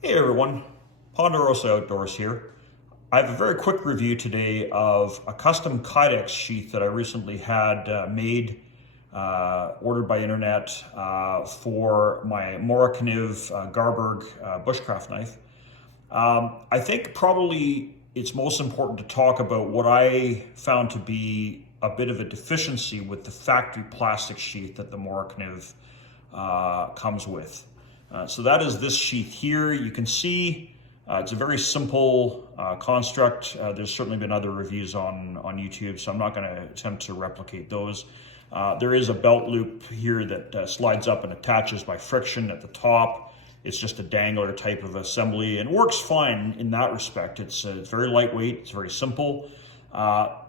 Hey everyone, Ponderosa Outdoors here. I have a very quick review today of a custom Kydex sheath that I recently had made, ordered by internet for my Morakniv Garberg bushcraft knife. I think probably it's most important to talk about what I found to be a bit of a deficiency with the factory plastic sheath that the Morakniv comes with. So that is this sheath here. You can see it's a very simple construct. There's certainly been other reviews on YouTube, so I'm not going to attempt to replicate those. There is a belt loop here that slides up and attaches by friction at the top. It's just a dangler type of assembly and works fine in that respect. It's very lightweight, it's very simple.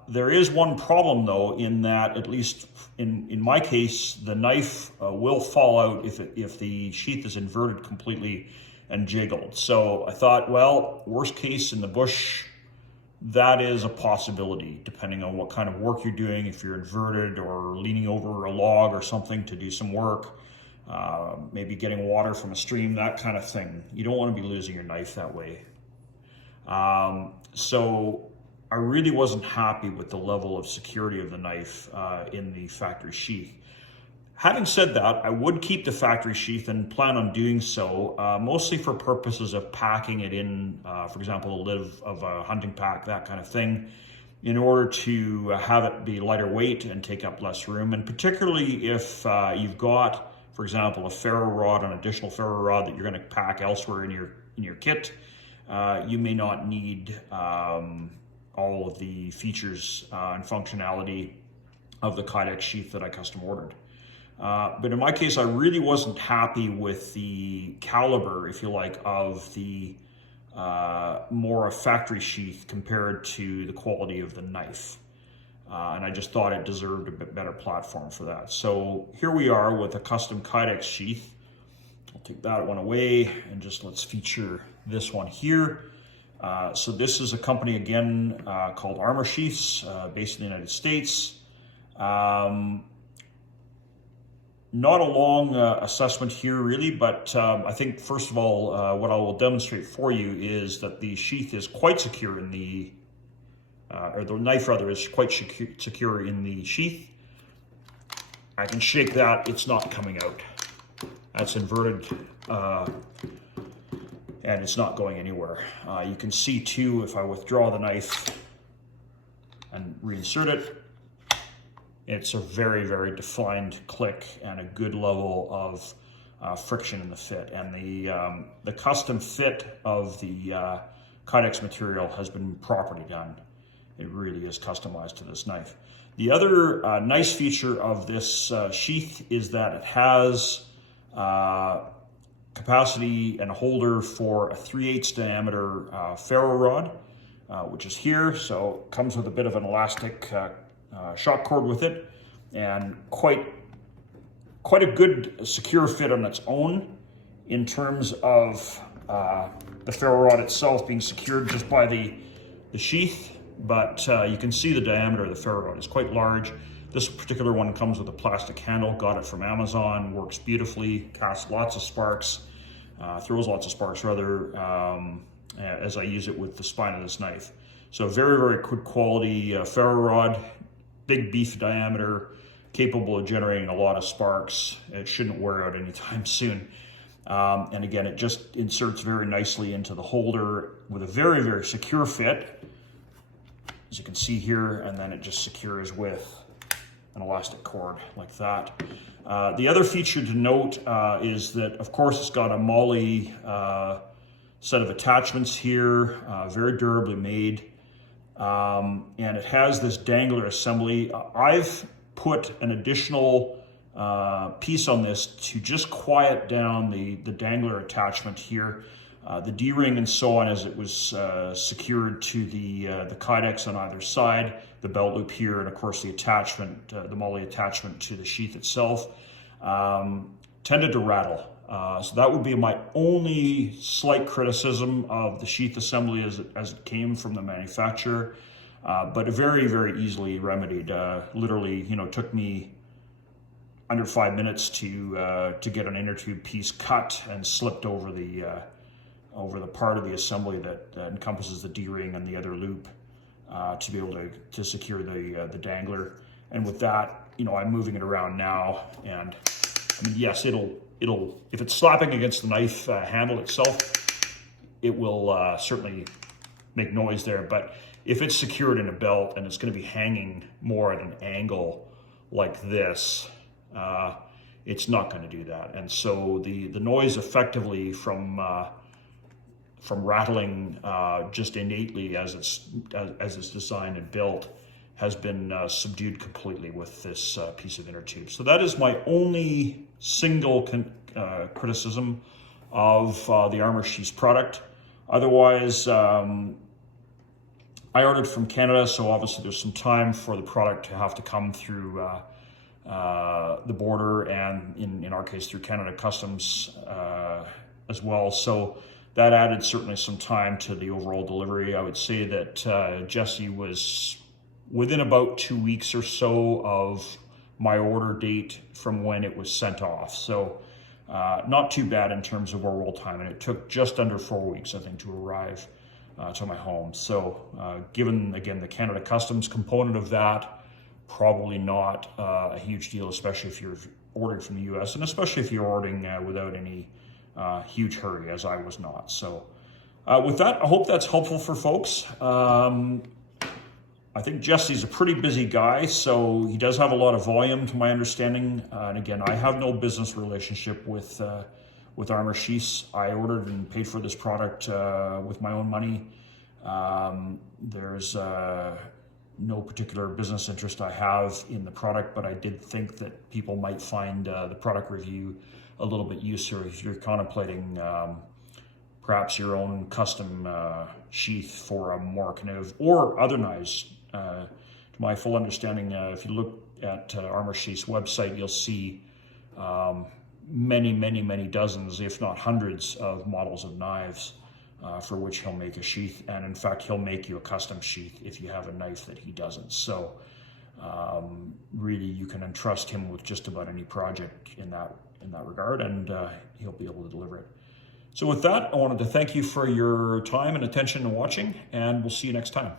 There is one problem though, in that, at least in my case, the knife will fall out if the sheath is inverted completely and jiggled. So I thought, well, worst case in the bush, that is a possibility, depending on what kind of work you're doing. If you're inverted or leaning over a log or something to do some work, maybe getting water from a stream, that kind of thing. You don't want to be losing your knife that way. So I really wasn't happy with the level of security of the knife in the factory sheath. Having said that, I would keep the factory sheath and plan on doing so, mostly for purposes of packing it in, for example, a lid of a hunting pack, that kind of thing, in order to have it be lighter weight and take up less room. And particularly if you've got, for example, a ferro rod, an additional ferro rod that you're going to pack elsewhere in your kit, you may not need all of the features and functionality of the Kydex sheath that I custom ordered. But in my case, I really wasn't happy with the caliber, if you like, of the Mora factory sheath compared to the quality of the knife. And I just thought it deserved a bit better platform for that. So here we are with a custom Kydex sheath. I'll take that one away and just let's feature this one here. So this is a company, again, called Armoursheaths, based in the United States. Not a long assessment here, really, but I think, first of all, what I will demonstrate for you is that the sheath is quite secure in the, or the knife, rather, is quite secure in the sheath. I can shake that, it's not coming out. That's inverted. And it's not going anywhere. You can see too, if I withdraw the knife and reinsert it, it's a very, very defined click and a good level of friction in the fit. And the custom fit of the Kydex material has been properly done. It really is customized to this knife. The other nice feature of this sheath is that it has capacity and a holder for a 3/8 diameter ferro rod, which is here. So it comes with a bit of an elastic shock cord with it, and quite a good secure fit on its own in terms of the ferro rod itself being secured just by the sheath. But you can see the diameter of the ferro rod is quite large. This particular one comes with a plastic handle, got it from Amazon, works beautifully, casts lots of sparks, throws lots of sparks rather, as I use it with the spine of this knife. So very, very good quality ferro rod, big beef diameter, capable of generating a lot of sparks. It shouldn't wear out anytime soon. And again, it just inserts very nicely into the holder with a very, very secure fit, as you can see here, and then it just secures with an elastic cord like that. The other feature to note is that, of course, it's got a MOLLE set of attachments here, very durably made, and it has this dangler assembly. I've put an additional piece on this to just quiet down the dangler attachment here. The D-ring and so on, as it was secured to the Kydex on either side, the belt loop here, and of course the attachment, the MOLLE attachment to the sheath itself, tended to rattle. So that would be my only slight criticism of the sheath assembly as it came from the manufacturer, but very, very easily remedied. Literally, took me under 5 minutes to get an inner tube piece cut and slipped over the over the part of the assembly that encompasses the D-ring and the other loop to be able to secure the dangler. And with that, you know, I'm moving it around now, and I mean, yes, it'll if it's slapping against the knife handle itself, it will certainly make noise there. But if it's secured in a belt and it's going to be hanging more at an angle like this, it's not going to do that. And so the noise effectively from rattling just innately as it's designed and built has been subdued completely with this piece of inner tube. So that is my only single criticism of the Armoursheaths product. Otherwise, I ordered from Canada, so obviously there's some time for the product to have to come through the border, and in our case through Canada Customs as well. So that added certainly some time to the overall delivery. I would say that Jesse was within about 2 weeks or so of my order date from when it was sent off. So not too bad in terms of our roll time, and it took just under 4 weeks, I think, to arrive to my home. So given, again, the Canada Customs component of that, probably not a huge deal, especially if you're ordering from the US, and especially if you're ordering without any huge hurry, as I was not. So with that, I hope that's helpful for folks. I think Jesse's a pretty busy guy, so he does have a lot of volume to my understanding. And again, I have no business relationship with Armoursheaths. I ordered and paid for this product with my own money. There's no particular business interest I have in the product, but I did think that people might find the product review a little bit useful if you're contemplating perhaps your own custom sheath for a Morakniv or other knives. To my full understanding, if you look at Armoursheaths' website, you'll see many dozens, if not hundreds, of models of knives for which he'll make a sheath. And in fact, he'll make you a custom sheath if you have a knife that he doesn't. So really, you can entrust him with just about any project in that regard, and he'll be able to deliver it. So with that, I wanted to thank you for your time and attention and watching, and we'll see you next time.